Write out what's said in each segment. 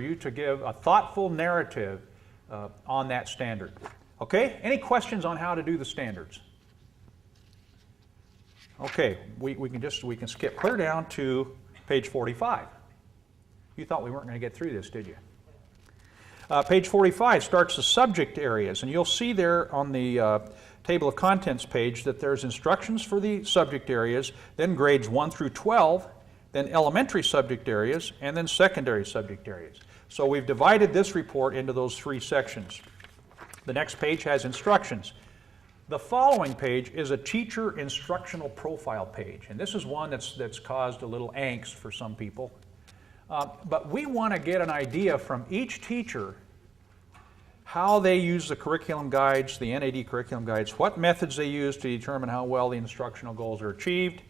for you to give a thoughtful narrative on that standard. Okay, any questions on how to do the standards? Okay, we can skip clear down to page 45. You thought we weren't going to get through this, did you? Page 45 starts the subject areas, and you'll see there on the table of contents page that there's instructions for the subject areas, then grades 1 through 12, then elementary subject areas, and then secondary subject areas. So we've divided this report into those 3 sections. The next page has instructions. The following page is a teacher instructional profile page, and this is one that's caused a little angst for some people. But we want to get an idea from each teacher how they use the curriculum guides, the NAD curriculum guides, what methods they use to determine how well the instructional goals are achieved,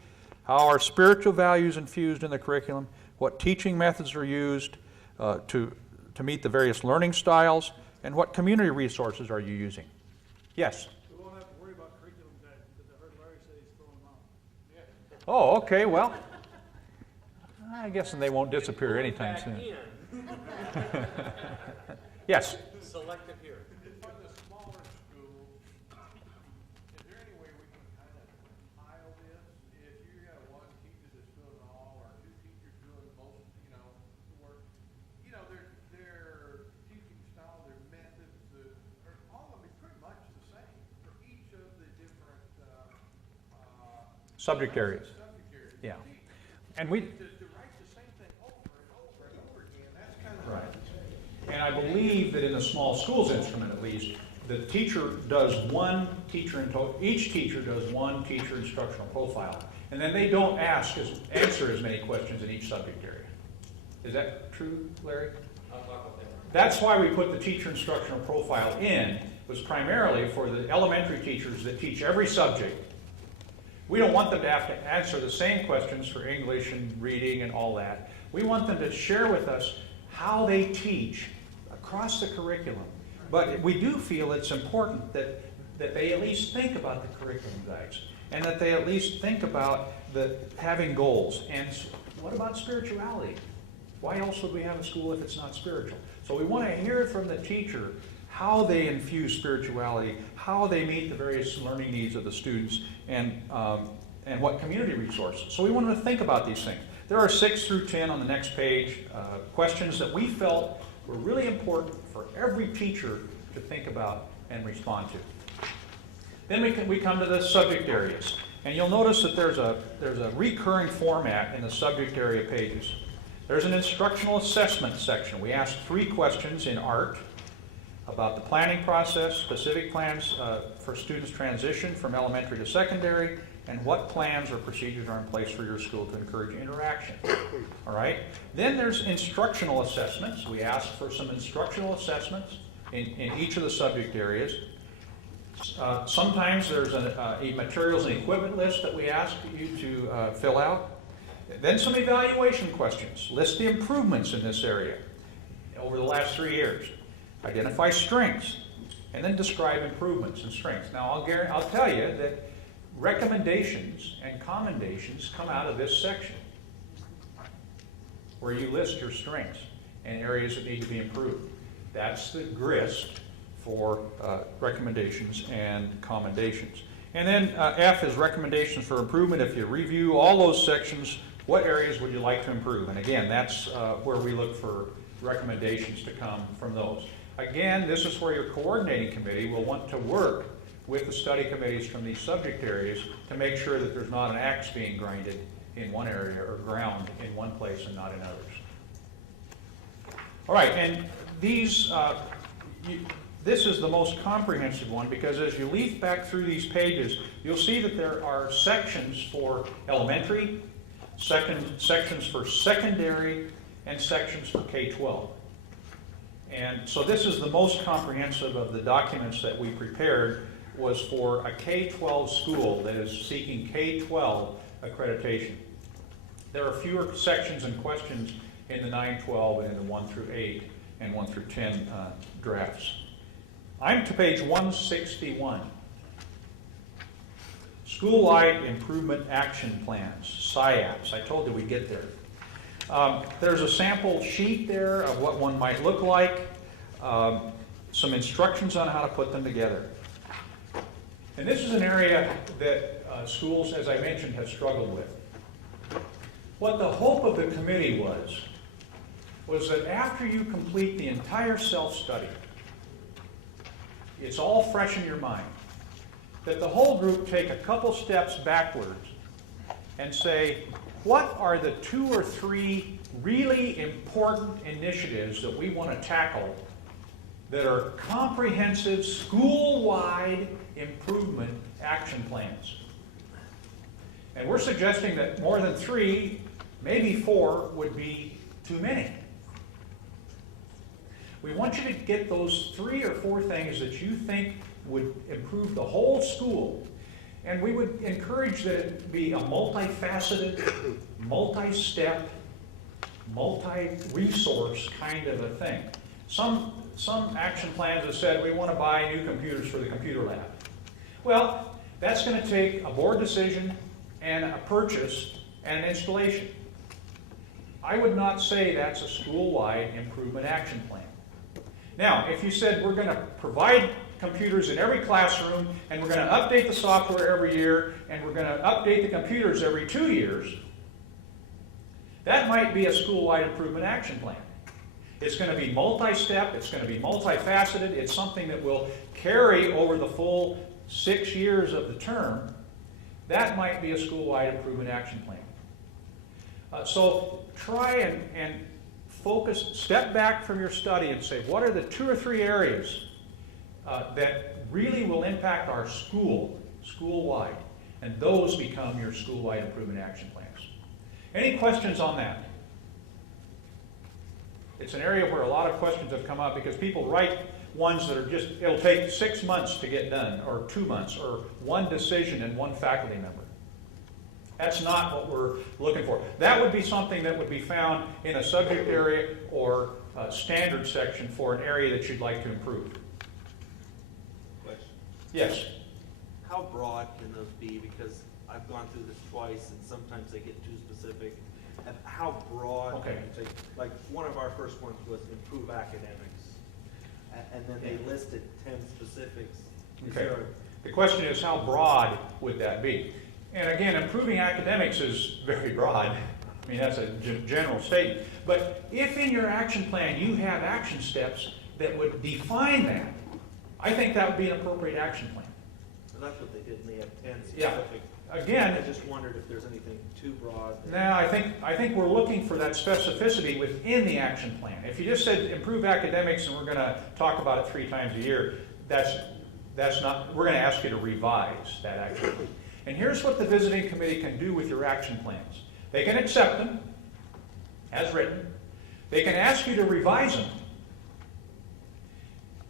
how are spiritual values infused in the curriculum, what teaching methods are used to meet the various learning styles, and what community resources are you using? Yes? We won't have to worry about curriculum guides because I heard Larry say he's throwing them out. Yeah. Oh, okay, well, I'm guessing they won't disappear anytime soon. Yes? Selective here. For the smaller schools, is there any way we can kind of compile this? If you got one teacher that's doing it all, or 2 teachers doing most, the work, their teaching style, their methods, are all of them pretty much the same for each of the different Subject areas. Yeah. And we... To write the same thing over and over and over again, that's kind of... Right. And I believe that in the small schools instrument, at least, the teacher does one teacher each teacher does one teacher instructional profile, and then they don't answer as many questions in each subject area. Is that true, Larry? I'll talk about that. That's why we put the teacher instructional profile in, was primarily for the elementary teachers that teach every subject. We don't want them to have to answer the same questions for English and reading and all that. We want them to share with us how they teach across the curriculum. But we do feel it's important that they at least think about the curriculum guides, and that they at least think about having goals. And what about spirituality? Why else would we have a school if it's not spiritual? So we want to hear from the teacher how they infuse spirituality, how they meet the various learning needs of the students, and what community resources. So we want them to think about these things. There are 6 through 10 on the next page, questions that we felt were really important for every teacher to think about and respond to. Then we come to the subject areas. And you'll notice that there's a recurring format in the subject area pages. There's an instructional assessment section. We ask 3 questions in art about the planning process, specific plans for students' transition from elementary to secondary, and what plans or procedures are in place for your school to encourage interaction. All right? Then there's instructional assessments. We ask for some instructional assessments in each of the subject areas. Sometimes there's a materials and equipment list that we ask you to fill out. Then some evaluation questions. List the improvements in this area over the last 3 years. Identify strengths, and then describe improvements and strengths. Now, I'll tell you that recommendations and commendations come out of this section, where you list your strengths and areas that need to be improved. That's the grist for recommendations and commendations. And then F is recommendations for improvement. If you review all those sections, what areas would you like to improve? And again, that's where we look for recommendations to come from those. Again, this is where your coordinating committee will want to work with the study committees from these subject areas to make sure that there's not an axe being grinded in one area or ground in one place and not in others. All right, and these, this is the most comprehensive one, because as you leaf back through these pages, you'll see that there are sections for elementary, sections for secondary, and sections for K-12. And so this is the most comprehensive of the documents that we prepared, was for a K-12 school that is seeking K-12 accreditation. There are fewer sections and questions in the 9-12 and in the 1 through 8 and 1 through 10 drafts. I'm to page 161. School-wide Improvement Action Plans, SIAPs. I told you we'd get there. There's a sample sheet there of what one might look like, some instructions on how to put them together. And this is an area that schools, as I mentioned, have struggled with. What the hope of the committee was that after you complete the entire self-study, it's all fresh in your mind, that the whole group take a couple steps backwards and say, what are the 2 or 3 really important initiatives that we want to tackle that are comprehensive, school-wide improvement action plans? And we're suggesting that more than 3, maybe 4, would be too many. We want you to get those 3 or 4 things that you think would improve the whole school. And we would encourage that it be a multifaceted, multi-step, multi-resource kind of a thing. Some action plans have said we want to buy new computers for the computer lab. Well, that's going to take a board decision and a purchase and an installation. I would not say that's a school-wide improvement action plan. Now, if you said we're going to provide computers in every classroom and we're going to update the software every year and we're going to update the computers every 2 years, that might be a school-wide improvement action plan. It's going to be multi-step, it's going to be multifaceted, it's something that will carry over the full 6 years of the term. That might be a school-wide improvement action plan. So try and focus, step back from your study and say, what are the 2 or 3 areas that really will impact our school-wide? And those become your school-wide improvement action plans. Any questions on that? It's an area where a lot of questions have come up because people write ones that are just, it'll take 6 months to get done, or 2 months, or 1 decision and 1 faculty member. That's not what we're looking for. That would be something that would be found in a subject area or a standard section for an area that you'd like to improve. Question. Yes? How broad can those be? Because I've gone through this twice and sometimes they get too specific. And how broad Okay. can you take? Like one of our first ones was improve academics. And then they listed 10 specifics. Is Okay. there The question is, how broad would that be? And again, improving academics is very broad. I mean, that's a general statement. But if in your action plan you have action steps that would define that, I think that would be an appropriate action plan. so that's what they did, and they had 10 Yeah. specific. Again, I just wondered if there's anything too broad. no, I think we're looking for that specificity within the action plan. If you just said improve academics and we're going to talk about it 3 times a year, that's not, we're going to ask you to revise that action plan. And here's what the visiting committee can do with your action plans. They can accept them as written. They can ask you to revise them.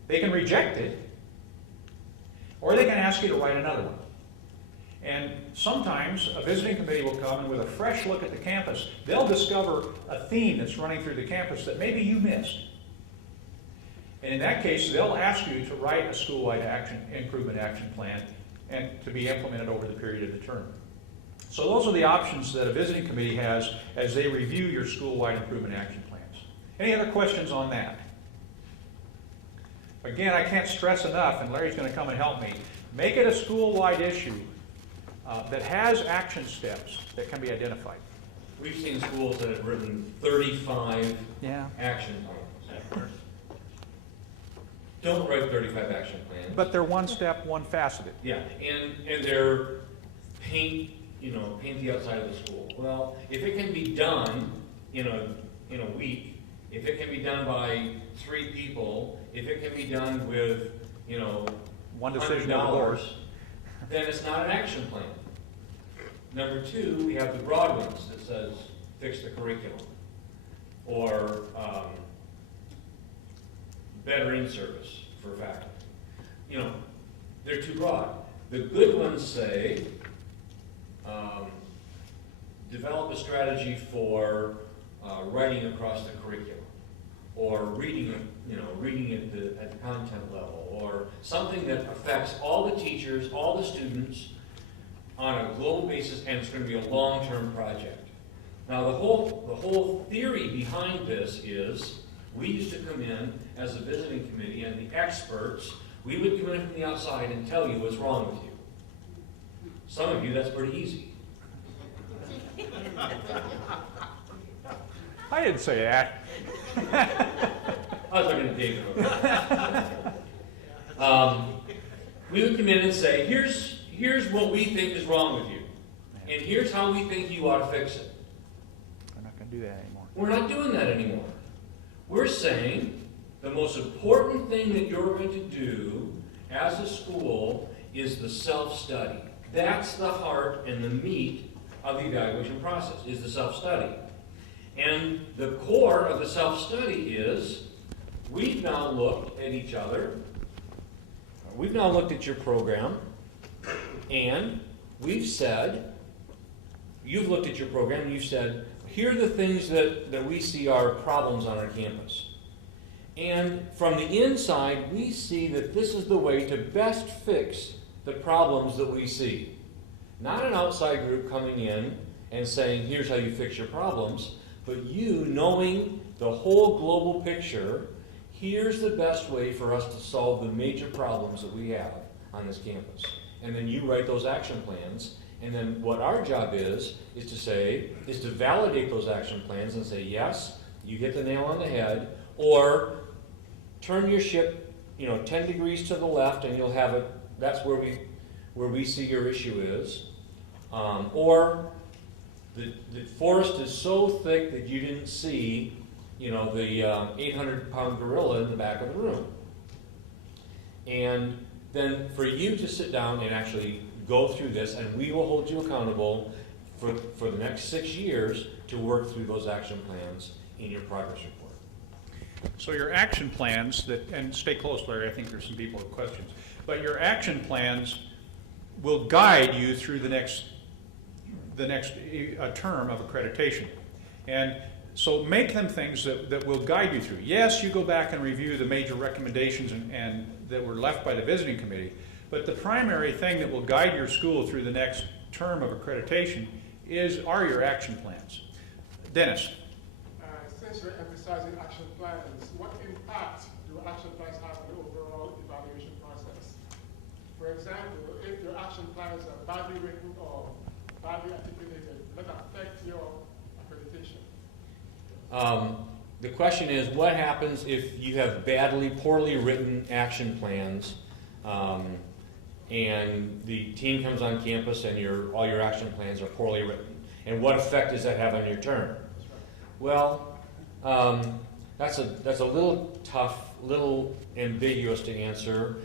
They can reject it. Or they can ask you to write another one. And sometimes a visiting committee will come and with a fresh look at the campus, they'll discover a theme that's running through the campus that maybe you missed. And in that case, they'll ask you to write a school-wide improvement action plan and to be implemented over the period of the term. So those are the options that a visiting committee has as they review your school-wide improvement action plans. Any other questions on that? Again, I can't stress enough, and Larry's going to come and help me, make it a school-wide issue that has action steps that can be identified. We've seen schools that have written 35 Yeah. action plans. Don't write 35 action plans. But they're one step, one faceted. Yeah, and they're paint the outside of the school. Well, if it can be done in a week, if it can be done by 3 people, if it can be done with, One decision of the board. $100, then it's not an action plan. Number 2, we have the broad ones that says fix the curriculum, or better in-service for faculty. They're too broad. The good ones say develop a strategy for writing across the curriculum, or reading it at the content level, or something that affects all the teachers, all the students on a global basis, and it's going to be a long-term project. Now, the whole theory behind this is, we used to come in as a visiting committee, and the experts, we would come in from the outside and tell you what's wrong with you. Some of you, that's pretty easy. I didn't say that. I was talking to David. We would come in and say, here's what we think is wrong with you, and here's how we think you ought to fix it. We're not going to do that anymore. We're not doing that anymore. We're saying the most important thing that you're going to do as a school is the self-study. That's the heart and the meat of the evaluation process, is the self-study. And the core of the self-study is, we've now looked at each other, we've now looked at your program, and we've said, you've looked at your program, and you've said, here are the things that we see are problems on our campus. And from the inside, we see that this is the way to best fix the problems that we see. Not an outside group coming in and saying, here's how you fix your problems, but you knowing the whole global picture, here's the best way for us to solve the major problems that we have on this campus. And then you write those action plans, and then what our job is to validate those action plans and say, yes, you hit the nail on the head, or turn your ship, 10 degrees to the left, and you'll have it, that's where we see your issue is. Or the forest is so thick that you didn't see, the 800-pound gorilla in the back of the room. And then for you to sit down and actually go through this, and we will hold you accountable for the next 6 years to work through those action plans in your progress report. So your action plans and stay close, Larry, I think there's some people with questions, but your action plans will guide you through the next term of accreditation. And so make them things that will guide you through. Yes, you go back and review the major recommendations and that were left by the visiting committee, but the primary thing that will guide your school through the next term of accreditation are your action plans. Dennis. Since you're emphasizing action plans, what impact do action plans have on the overall evaluation process? For example, if your action plans are badly written or badly articulated, does that affect your accreditation? The question is, what happens if you have poorly written action plans, and the team comes on campus and all your action plans are poorly written? And what effect does that have on your term? Well, that's a little tough, little ambiguous to answer.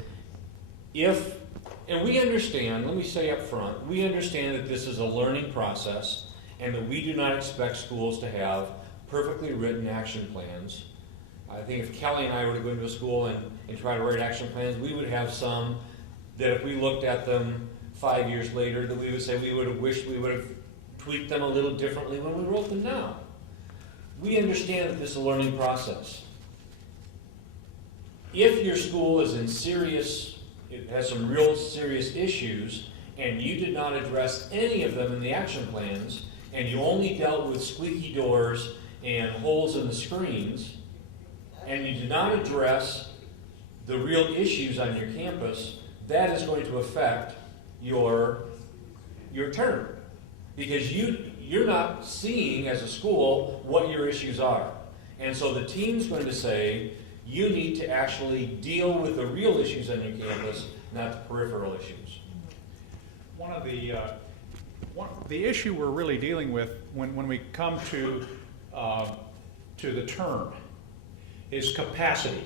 And we understand, let me say up front, we understand that this is a learning process and that we do not expect schools to have perfectly written action plans. I think if Kelly and I were to go into a school and try to write action plans, we would have some that if we looked at them 5 years later, that we would say we would have wished we would have tweaked them a little differently when we wrote them now. We understand that this is a learning process. If your school is it has some real serious issues, and you did not address any of them in the action plans, and you only dealt with squeaky doors and holes in the screens, and you did not address the real issues on your campus, that is going to affect your term. Because you're not seeing as a school what your issues are. And so the team's going to say, you need to actually deal with the real issues on your campus, not the peripheral issues. The issue we're really dealing with when we come to the term is capacity.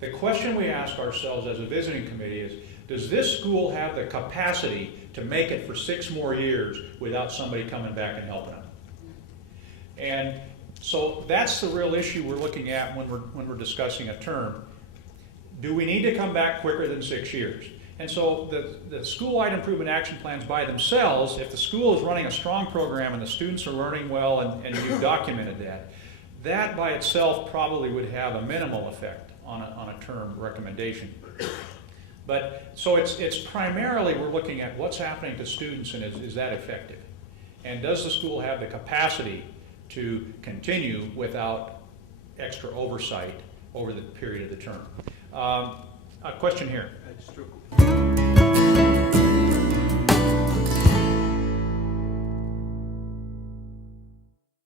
The question we ask ourselves as a visiting committee is, does this school have the capacity to make it for 6 more years without somebody coming back and helping them? And so that's the real issue we're looking at when we're discussing a term. Do we need to come back quicker than 6 years? And so the school-wide improvement action plans by themselves, if the school is running a strong program and the students are learning well and you've documented that by itself probably would have a minimal effect on a term recommendation. But so it's primarily we're looking at what's happening to students and is that effective? And does the school have the capacity to continue without extra oversight over the period of the term? A question here. Just real quick.